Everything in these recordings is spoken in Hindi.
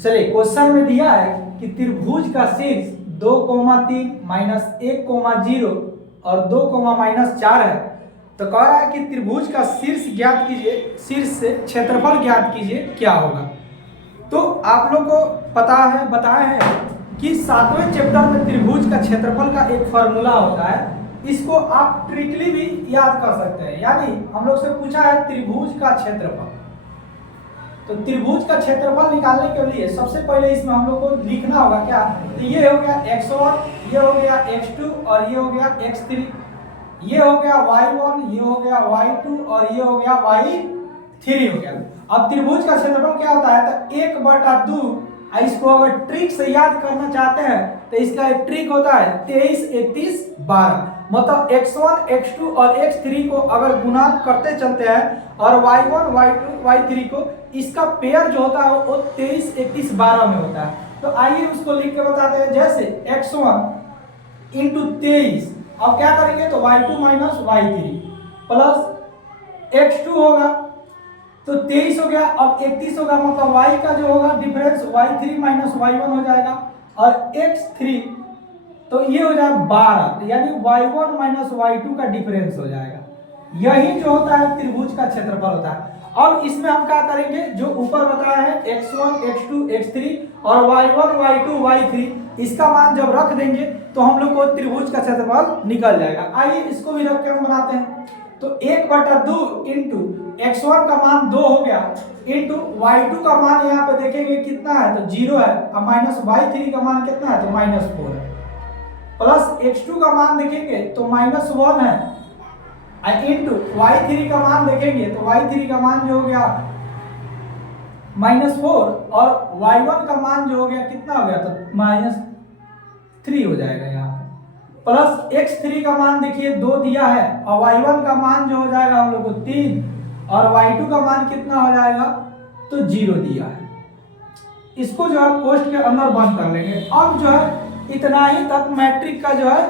चलिए क्वेश्चन में दिया है कि त्रिभुज का शीर्ष 2,3 -1,0 और 2,-4 है। तो कह रहा है कि त्रिभुज का शीर्ष ज्ञात कीजिए, शीर्ष से क्षेत्रफल ज्ञात कीजिए, क्या होगा। तो आप लोग को पता है, बताया है कि 7वें चैप्टर में त्रिभुज का क्षेत्रफल का एक फॉर्मूला होता है। इसको आप ट्रिकली भी याद कर सकते हैं। यानी हम लोग से पूछा है त्रिभुज का क्षेत्रफल, तो त्रिभुज का क्षेत्रफल निकालने के लिए सबसे पहले इसमें हम लोग को लिखना होगा क्या। तो ये हो गया x1, ये हो गया x2 और ये हो गया x3, ये हो गया y1, ये हो गया y2 और ये हो गया y3 हो गया। अब त्रिभुज का क्षेत्रफल क्या होता है, तो 1/2। इसको अगर ट्रिक से याद करना चाहते हैं तो इसका एक ट्रिक होता है 23, 31, 12। मतलब x1, x2 और x3 को अगर गुणा करते चलते हैं और y1, y2, y3 को, इसका पेयर जो होता है वो 23, 31, 12 में होता है। तो आइए उसको लिख के बताते हैं। जैसे x1 इंटू 23, अब क्या करेंगे तो y2 minus y3 plus x2 होगा तो 23 हो गया। अब 31 होगा, मतलब y का जो होगा डिफरेंस y3 माइनस y1 हो जाएगा और x3 तो ये हो जाएगा 12, तो यानी y1 माइनस y2 का डिफरेंस हो जाएगा। यही जो होता है त्रिभुज का क्षेत्रफल होता है। अब इसमें हम क्या करेंगे, जो ऊपर बताया है x1, x2, x3 और y1, y2, y3, इसका मान जब रख देंगे तो हम लोग को त्रिभुज का क्षेत्रफल निकल जाएगा। आइए इसको भी रख के हम बनाते हैं। तो 1/2 इंटू x1 का मान 2 हो गया, इंटू y2 का मान यहाँ पे देखेंगे कितना है तो 0 है, और माइनस y3 का मान कितना है तो -4 है, प्लस x2 का मान देखेंगे तो -1 है, इंटू y3 का मान देखेंगे तो y3 का मान जो हो गया -4 और y1 का मान जो हो गया कितना हो गया तो -3 हो जाएगा यहाँ पे, प्लस x3 का मान देखिए 2 दिया है और y1 का मान जो हो जाएगा हम लोग को 3 और y2 का मान कितना हो जाएगा तो 0 दिया है। इसको जो है कोष्ठ के अंदर बंद कर लेंगे। अब जो है इतना ही तक मैट्रिक का जो है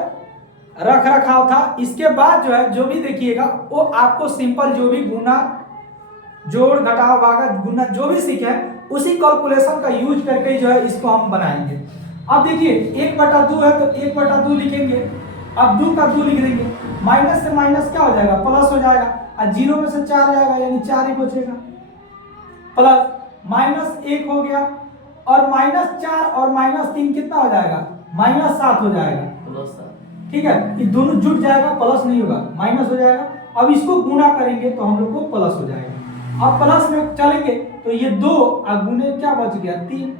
रख रखाव था। इसके बाद जो है जो भी देखिएगा वो आपको सिंपल जो भी गुना, जोड़, घटाव, भागा, गुना जो भी सीखे उसी कैलकुलेशन का यूज करके जो है इसको हम बनाएंगे। अब देखिए 1/2 है तो 1/2 लिखेंगे, अब 2 का 2 लिख देंगे, माइनस से माइनस क्या हो जाएगा प्लस हो जाएगा, और 0 में से 4 जाएगा यानी 4 ही बचेगा, प्लस -1 हो गया और -4 और -3 कितना हो जाएगा -7 हो जाएगा, ठीक है। ये दोनों जुट जाएगा, प्लस नहीं होगा, माइनस हो जाएगा। अब इसको गुना करेंगे तो हम लोग को प्लस हो जाएगा। अब प्लस में चलेंगे तो ये 2 और गुने क्या बच गया 3।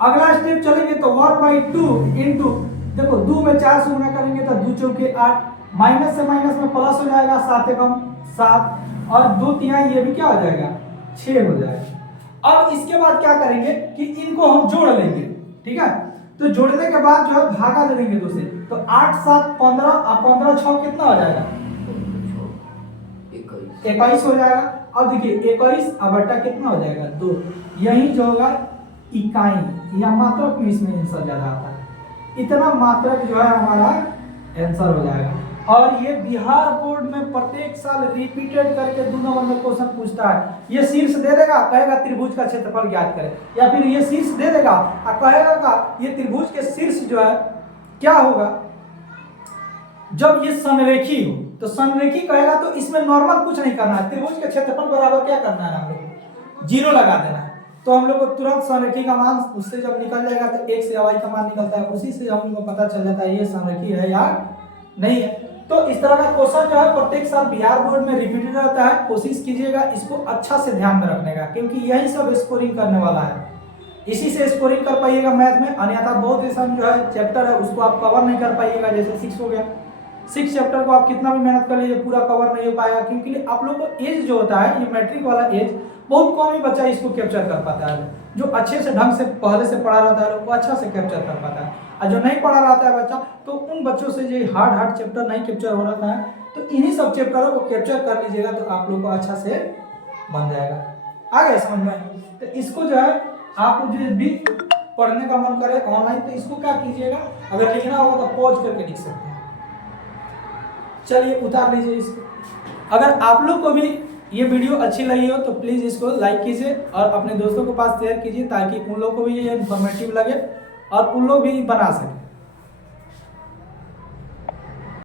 अगला स्टेप चलेंगे तो 1/2 इंटू, देखो 2 में 4 से गुना करेंगे तो 2 चौके 8, माइनस से माइनस में प्लस हो जाएगा, 7 एकम 7 और 2 तिहाई ये भी क्या हो जाएगा 6 हो जाएगा। अब इसके बाद क्या करेंगे कि इनको हम जोड़ लेंगे, ठीक है। तो जोड़ने के बाद जो है भागा दे देंगे 2 से, तो 8, 7, 15 और 15, 6 कितना हो जाएगा 21 हो जाएगा। अब देखिए 21 और बटा कितना हो जाएगा 2, यही जो होगा इकाई या मात्रक में इसमें आंसर ज्यादा आता है। इतना मात्रक जो है हमारा आंसर हो जाएगा। और ये बिहार बोर्ड में प्रत्येक साल रिपीटेड करके 2 नंबर में क्वेश्चन पूछता है। ये शीर्ष दे देगा, कहेगा त्रिभुज का क्षेत्रफल ज्ञात करें, या फिर ये शीर्ष दे देगा और कहेगा ये त्रिभुज के शीर्ष जो है क्या होगा जब ये समरेखी हो। तो समरेखी कहेगा तो इसमें नॉर्मल कुछ नहीं करना है, त्रिभुज के क्षेत्रफल बराबर क्या करना है हम लोग 0 लगा देना है। तो हम लोग को तुरंत समरेखी का मान उससे जब निकल जाएगा तो x से y का मान निकलता है, उसी से हम लोग को पता चल जाता है ये समरेखी है या नहीं है। तो इस तरह का क्वेश्चन जो है प्रत्येक साल बिहार बोर्ड में रिपीटेड रहता है। कोशिश कीजिएगा इसको अच्छा से ध्यान में रखने का, क्योंकि यही सब स्कोरिंग करने वाला है, इसी से स्कोरिंग कर पाइएगा मैथ में। अन्यथा बहुत ऐसा जो है चैप्टर है उसको आप कवर नहीं कर पाइएगा। जैसे 6 हो गया, 6 चैप्टर को आप कितना भी मेहनत कर लीजिए पूरा कवर नहीं हो पाएगा, क्योंकि आप लोग को एज जो होता है ये मैट्रिक वाला एज बहुत कम ही बच्चा इसको कैप्चर कर पाता है। जो अच्छे से ढंग से पहले से पढ़ा रहता है वो अच्छा से कैप्चर कर पाता है, और जो नहीं पढ़ा रहता है बच्चा तो उन बच्चों से जो हार्ड चैप्टर नहीं कैप्चर हो रहा है, तो इन्हीं सब चैप्टरों को कैप्चर कर लीजिएगा तो आप लोग को अच्छा से बन जाएगा। आ गया समझ में। तो इसको जो है आप जो भी पढ़ने का मन करे ऑनलाइन, तो इसको क्या कीजिएगा, अगर लिखना होगा तो पॉज करके लिख सकते हैं। चलिए उतार लीजिए इसको। अगर आप लोग को भी ये वीडियो अच्छी लगी हो तो प्लीज़ इसको लाइक कीजिए और अपने दोस्तों के पास शेयर कीजिए ताकि उन लोगों को भी ये इन्फॉर्मेटिव लगे और उन लोग भी बना सकें।